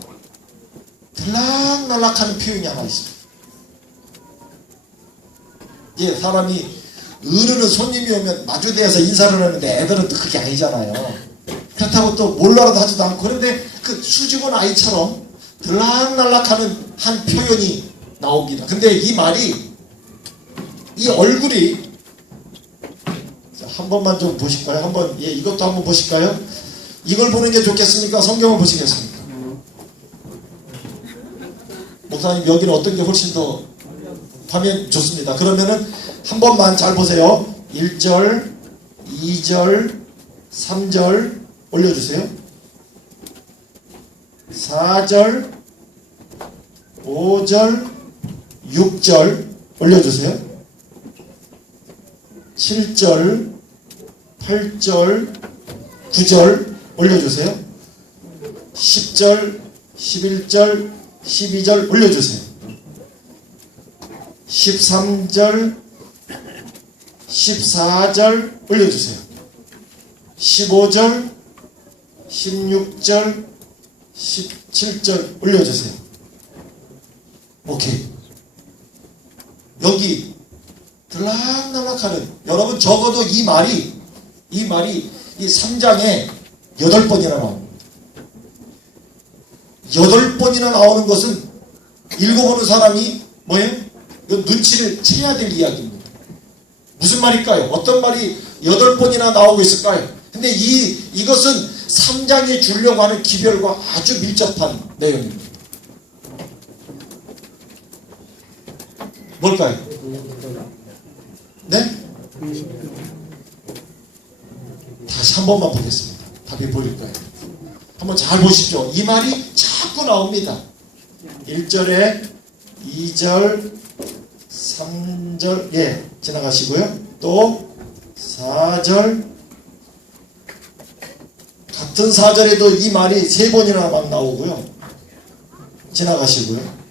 들락날락하는 표현이 하나 있습니다. 사람이 어른은 손님이 오면 마주대어서 인사를 하는데 애들은 또 그게 아니잖아요. 그렇다고 또 몰라라도 하지도 않고, 그런데 그 수줍은 아이처럼 들락날락하는 한 표현이 나옵니다. 근데 이 말이, 이 얼굴이, 한 번만 좀 보실까요? 한번, 이것도 한번 보실까요? 이걸 보는 게 좋겠습니까? 성경을 보시겠습니까? 목사님, 여기는 어떤 게 훨씬 더 하면 좋습니다. 그러면은 한 번만 잘 보세요. 1절, 2절, 3절 올려주세요. 4절, 5절, 6절 올려주세요. 7절, 8절, 9절 올려주세요. 10절, 11절, 12절 올려주세요. 13절, 14절 올려주세요. 15절, 16절, 17절 올려주세요. 오케이. 여기 들락날락하는, 여러분 적어도 이 말이 이 3장에 8번이나 나옵니다. 8번이나 나오는 것은 읽어보는 사람이 뭐예요? 눈치를 채야 될 이야기입니다. 무슨 말일까요? 어떤 말이 8번이나 나오고 있을까요? 근데 이것은 3장에 주려고 하는 기별과 아주 밀접한 내용입니다. 뭘까요? 네? 다시 한 번만 보겠습니다. 답이 보일 거예요. 한번 잘 보십시오. 이 말이 자꾸 나옵니다. 1절에 2절, 3절, 지나가시고요. 또 4절, 같은 4절에도 이 말이 3번이나 막 나오고요. 지나가시고요.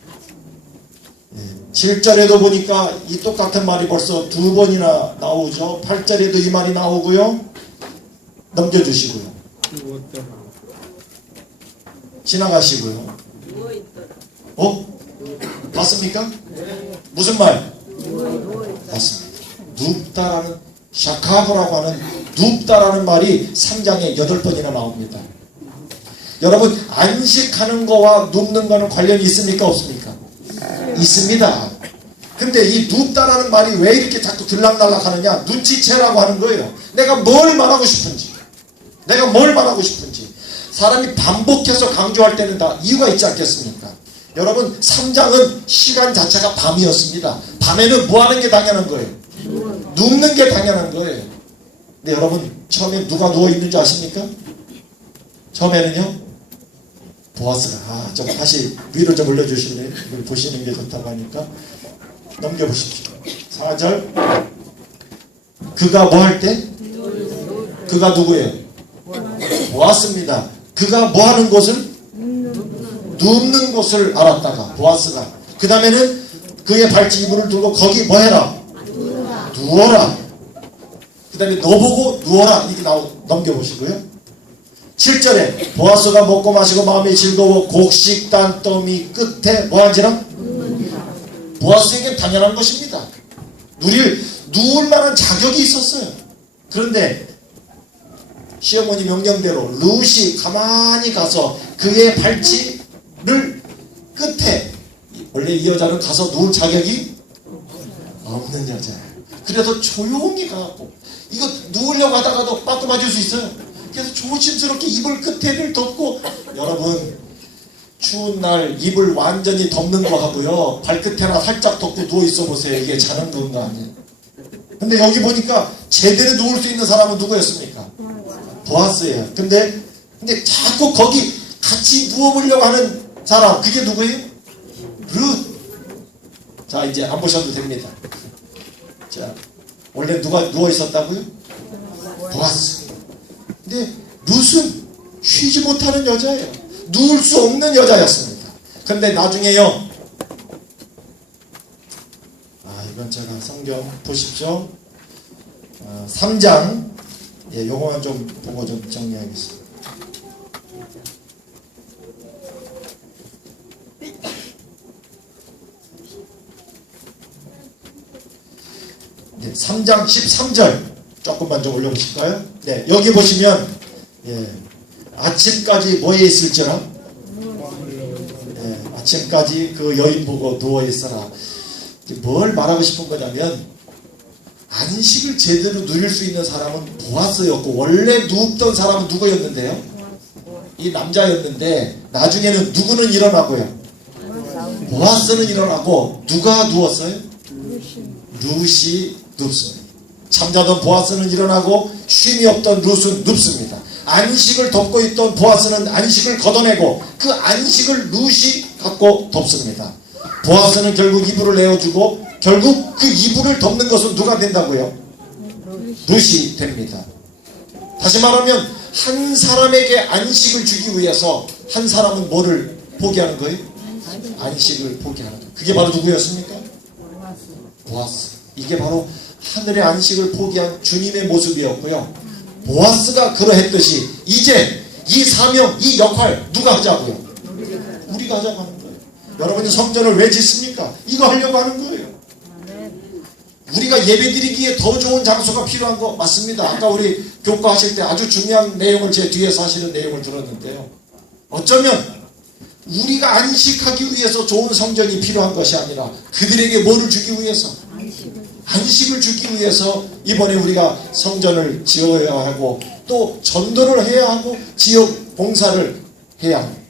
7절에도 보니까 이 똑같은 말이 벌써 2번이나 나오죠. 8절에도 이 말이 나오고요. 넘겨주시고요. 지나가시고요. 맞습니까? 무슨 말? 맞습니다. 눕다라는, 샤카브라고 하는 눕다라는 말이 3장에 8번이나 나옵니다. 여러분, 안식하는 거와 눕는 거는 관련이 있습니까? 없습니까? 있습니다. 근데 이 눕다라는 말이 왜 이렇게 자꾸 들락날락 하느냐? 눈치채라고 하는 거예요. 내가 뭘 말하고 싶은지. 내가 뭘 말하고 싶은지. 사람이 반복해서 강조할 때는 다 이유가 있지 않겠습니까? 여러분 3장은 시간 자체가 밤이었습니다. 밤에는 뭐 하는 게 당연한 거예요? 눕는 게 당연한 거예요. 근데 여러분 처음에 누가 누워있는 줄 아십니까? 처음에는요 보아스가 좀 다시 위로 좀 올려주실래요? 이걸 보시는 게 좋다고 하니까 넘겨보십시오. 4절 그가 뭐 할 때? 그가 누구예요? 보았습니다. 그가 뭐 하는 곳을? 눕는 곳을 알았다가 보아스가 그 다음에는 그의 발치 이불을 두고 거기 뭐 해라? 누워라. 그 다음에 너 보고 누워라. 이렇게 넘겨보시고요. 7절에 보아스가 먹고 마시고 마음이 즐거워 곡식단 더미 끝에 뭐 하지라? 보아스에겐 당연한 것입니다. 누울 만한 자격이 있었어요. 그런데 시어머니 명령대로 룻이 가만히 가서 그의 발치를 끝에, 원래 이 여자는 가서 누울 자격이 없는 여자예요. 그래서 조용히 가고 이거 누우려고 하다가도 빠꾸 맞을 수 있어요. 그래서 조심스럽게 이불 끝에를 덮고, 여러분 추운 날 이불 완전히 덮는 거 하고요 발끝에나 살짝 덮고 누워 있어 보세요. 이게 자는 건가 아니에요. 근데 여기 보니까 제대로 누울 수 있는 사람은 누구였습니까? 보아스예요. 근데 자꾸 거기 같이 누워보려고 하는 사람, 그게 누구예요? 룻. 자 이제 안 보셔도 됩니다. 자 원래 누가 누워 있었다고요? 보아스. 근데 룻은 쉬지 못하는 여자예요. 누울 수 없는 여자였습니다. 근데 나중에요, 이건 제가 성경 보십시오. 3장 요거만 좀 보고 좀 정리하겠습니다. 네, 3장 13절 조금만 좀 올려보실까요? 네, 여기 보시면 아침까지 뭐에 있을지라? 네, 아침까지 그 여인 보고 누워있어라. 뭘 말하고 싶은 거냐면 안식을 제대로 누릴 수 있는 사람은 보아스였고, 원래 눕던 사람은 누구였는데요? 이 남자였는데 나중에는 누구는 일어나고요? 보아스는 일어나고 누가 누웠어요? 룻이 눕습니다. 잠자던 보아스는 일어나고 쉼이 없던 룻은 눕습니다. 안식을 덮고 있던 보아스는 안식을 걷어내고 그 안식을 룻이 갖고 덮습니다. 보아스는 결국 이불을 내어주고 결국 그 이불을 덮는 것은 누가 된다고요? 룻이 됩니다. 다시 말하면 한 사람에게 안식을 주기 위해서 한 사람은 뭐를 포기하는 거예요? 안식을 포기하는 거예요. 그게 바로 누구였습니까? 보아스. 이게 바로 하늘의 안식을 포기한 주님의 모습이었고요. 보아스가 그러했듯이 이제 이 사명, 이 역할 누가 하자고요? 우리가 하자고 하는 거예요. 여러분이 성전을 왜 짓습니까? 이거 하려고 하는 거예요. 우리가 예배드리기에 더 좋은 장소가 필요한 거 맞습니다. 아까 우리 교과하실 때 아주 중요한 내용을 제 뒤에서 하시는 내용을 들었는데요. 어쩌면 우리가 안식하기 위해서 좋은 성전이 필요한 것이 아니라 그들에게 뭐를 주기 위해서? 안식을 주기 위해서 이번에 우리가 성전을 지어야 하고 또 전도를 해야 하고 지역 봉사를 해야 합니다.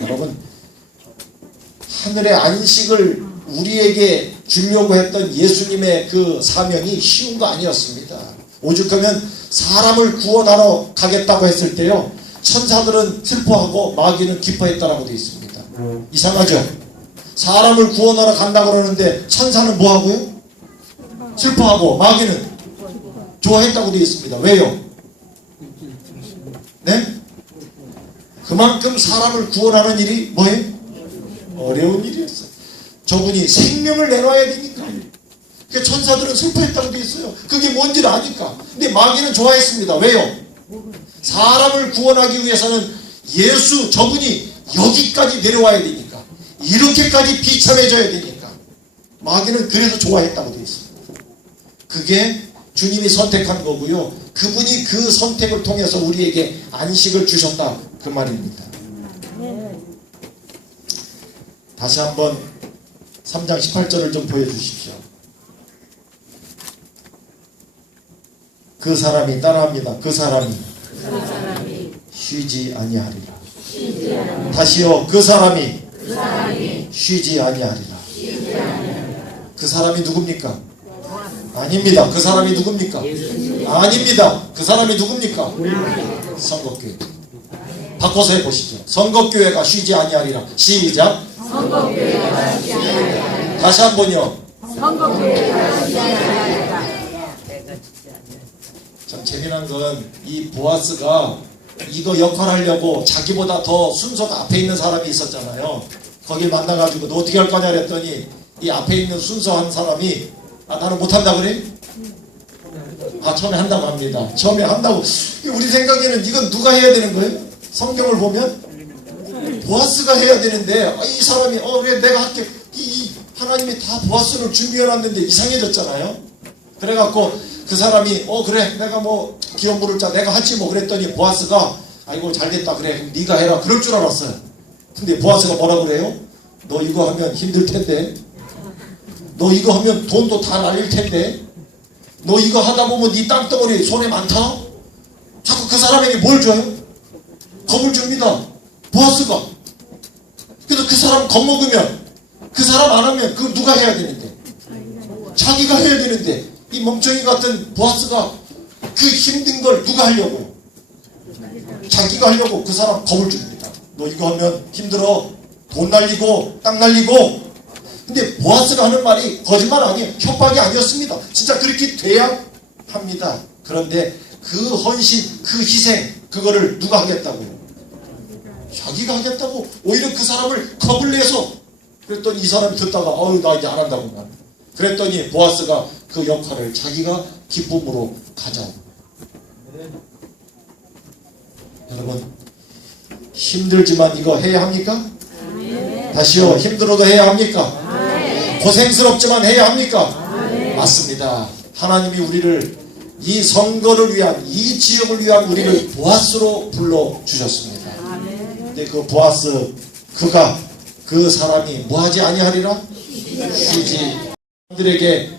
여러분, 하늘의 안식을 우리에게 주려고 했던 예수님의 그 사명이 쉬운 거 아니었습니다. 오죽하면 사람을 구원하러 가겠다고 했을 때요, 천사들은 슬퍼하고 마귀는 기뻐했다라고 되어 있습니다. 이상하죠? 사람을 구원하러 간다고 그러는데 천사는 뭐하고요? 슬퍼하고 마귀는 좋아했다고 되어 있습니다. 왜요? 네? 그만큼 사람을 구원하는 일이 뭐예요? 어려운 일이었어요. 저분이 생명을 내놔야 되니까. 그러니까 천사들은 슬퍼했다고 되어 있어요. 그게 뭔지를 아니까. 근데 마귀는 좋아했습니다. 왜요? 사람을 구원하기 위해서는 예수 저분이 여기까지 내려와야 되니까. 이렇게까지 비참해져야 되니까. 마귀는 그래서 좋아했다고 되어 있습니다. 그게 주님이 선택한 거고요. 그분이 그 선택을 통해서 우리에게 안식을 주셨다, 그 말입니다. 다시 한번 3장 18절을 좀 보여주십시오. 그 사람이 따라합니다. 그 사람이 쉬지 아니하리라. 다시요. 그 사람이 쉬지 아니하리라. 그 사람이 누굽니까? 아닙니다. 그 사람이 누굽니까? 아닙니다. 그 사람이 누굽니까? 선곡교회. 바꿔서 해보시죠. 선곡교회가 쉬지 아니하리라. 시작. 다시 한 번요. 참 재미난 건 이 보아스가 이거 역할하려고 자기보다 더 순서가 앞에 있는 사람이 있었잖아요. 거길 만나가지고 너 어떻게 할 거냐 그랬더니 이 앞에 있는 순서한 사람이 나는 못한다 그래? 처음에 한다고 합니다. 처음에 한다고. 우리 생각에는 이건 누가 해야 되는 거예요? 성경을 보면 보아스가 해야 되는데 이 사람이 왜 내가 할게. 이 하나님이 다 보아스를 준비해놨는데 이상해졌잖아요. 그래갖고 그 사람이 그래 내가 뭐 기업 물을 자 내가 하지 뭐 그랬더니 보아스가 아이고 잘됐다 그래 그럼 네가 해라 그럴 줄 알았어요. 근데 보아스가 뭐라 그래요? 너 이거 하면 힘들 텐데, 너 이거 하면 돈도 다 날릴 텐데, 너 이거 하다 보면 네 땅덩어리 손에 많다? 자꾸 그 사람에게 뭘 줘요? 겁을 줍니다. 보아스가. 그래서 그 사람 겁먹으면 그 사람 안 하면 그거 누가 해야 되는데? 자기가 해야 되는데 이 멍청이 같은 보아스가 그 힘든 걸 누가 하려고? 자기가 하려고 그 사람 겁을 줍니다. 너 이거 하면 힘들어. 돈 날리고 땅 날리고. 근데 보아스가 하는 말이 거짓말 아니에요. 협박이 아니었습니다. 진짜 그렇게 돼야 합니다. 그런데 그 헌신, 그 희생, 그거를 누가 하겠다고요? 자기가 하겠다고 오히려 그 사람을 겁을 내서. 그랬더니 이 사람이 듣다가 나 이제 안 한다고 난. 그랬더니 보아스가 그 역할을 자기가 기쁨으로 가져옵니다. 여러분 힘들지만 이거 해야 합니까? 다시요. 힘들어도 해야 합니까? 고생스럽지만 해야 합니까? 맞습니다. 하나님이 우리를 이 선거를 위한, 이 지역을 위한 우리를 보아스로 불러주셨습니다. 근데 그 보아스, 그 사람이 뭐하지 아니하리라? 쉬지. 사람들에게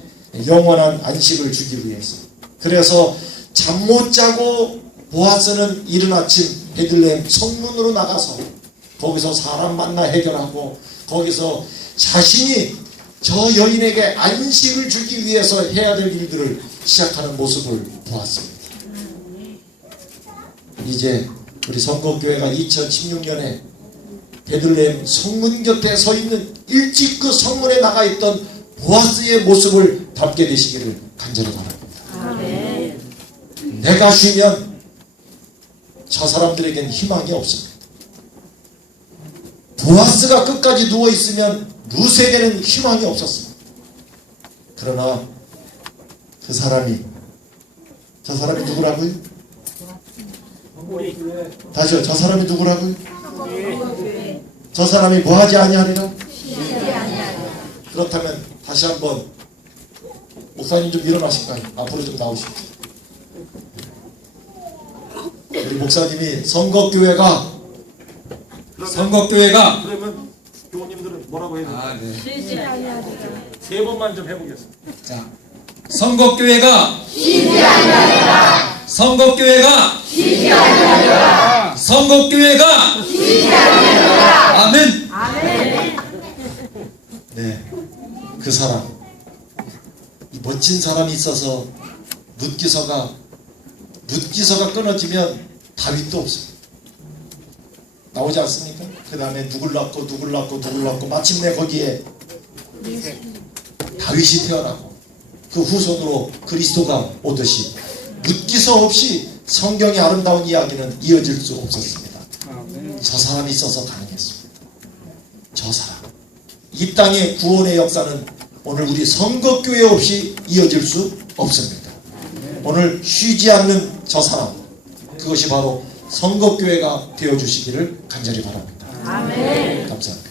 영원한 안식을 주기 위해서. 그래서 잠 못 자고 보아스는 이른 아침 베들레헴 성문으로 나가서 거기서 사람 만나 해결하고 거기서 자신이 저 여인에게 안식을 주기 위해서 해야 될 일들을 시작하는 모습을 보았습니다. 이제 우리 선곡교회가 2016년에 베들레헴 성문 곁에 서 있는 일찍 그 성문에 나가 있던 보아스의 모습을 담게 되시기를 간절히 바랍니다. 내가 쉬면 저 사람들에겐 희망이 없습니다. 보아스가 끝까지 누워있으면 루세에게는 희망이 없었습니다. 그러나 저 사람이 누구라고요? 다시요. 저 사람이 누구라고요? 저 사람이 뭐하지 아니하리라? 그렇다면 다시 한번 목사님 좀 일어나실까요? 앞으로 좀 나오십시오. 우리 목사님이 선곡교회가 그러면 교우님들은 뭐라고 해야 될까요? 네. 세 번만 좀 해보겠습니다. 자, 선곡교회가 쉬지 아니하리라. 선곡교회가 쉬지 아니하리라. 선곡교회가 쉬지 아니하리라. 아멘. 네, 그 사람, 이 멋진 사람이 있어서 룻기서가 끊어지면 다윗도 없습니다. 나오지 않습니까? 그 다음에 누굴 낳고 마침내 거기에 다윗이 태어나고 그 후손으로 그리스도가 오듯이 룻기서 없이 성경의 아름다운 이야기는 이어질 수 없었습니다. 저 사람이 있어서 가능했습니다. 저 사람. 이 땅의 구원의 역사는 오늘 우리 선곡교회 없이 이어질 수 없습니다. 오늘 쉬지 않는 저 사람, 그것이 바로 선곡교회가 되어주시기를 간절히 바랍니다. 감사합니다.